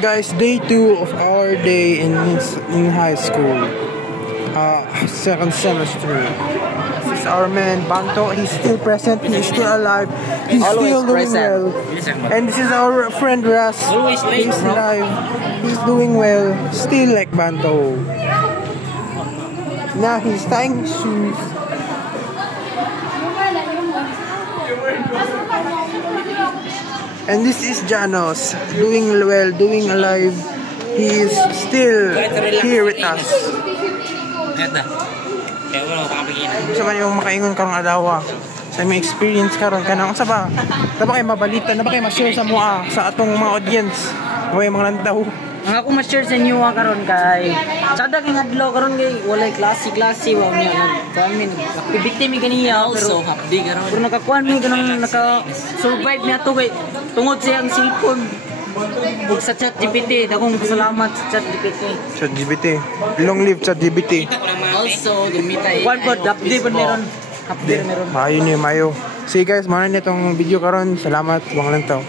guys, day 2 of our day in high school. Second semester. This is our man Banto. He's still present. He's still alive. He's Always still doing present. well. And this is our friend Ras. Always late, He's bro. alive. He's doing well. Still like Banto. Now he's tying his shoes. And this is Janos, doing well, doing alive. He is still here with us. Sa man yung makaingon karong adawa sa may experience karon kanang sa ba? Naba kay mabalita, naba kay ma-share sa mua sa atong mga audience. Way mga lantaw. Ang ako ma-share sa inyo karon kay sada kay adlaw karon kay walay klase wa niya nagkamin activity mi ganiya pero happy karon pero nakakuan mi kanang naka-survive niya to kay tungod sa ang cellphone ug sa ChatGPT dakong salamat sa ChatGPT. ChatGPT. Long live ChatGPT. Also dumitay one pod update pa meron update meron. Mayo ni mayo. See guys, mana ni tong video karon. Salamat, wang lantaw.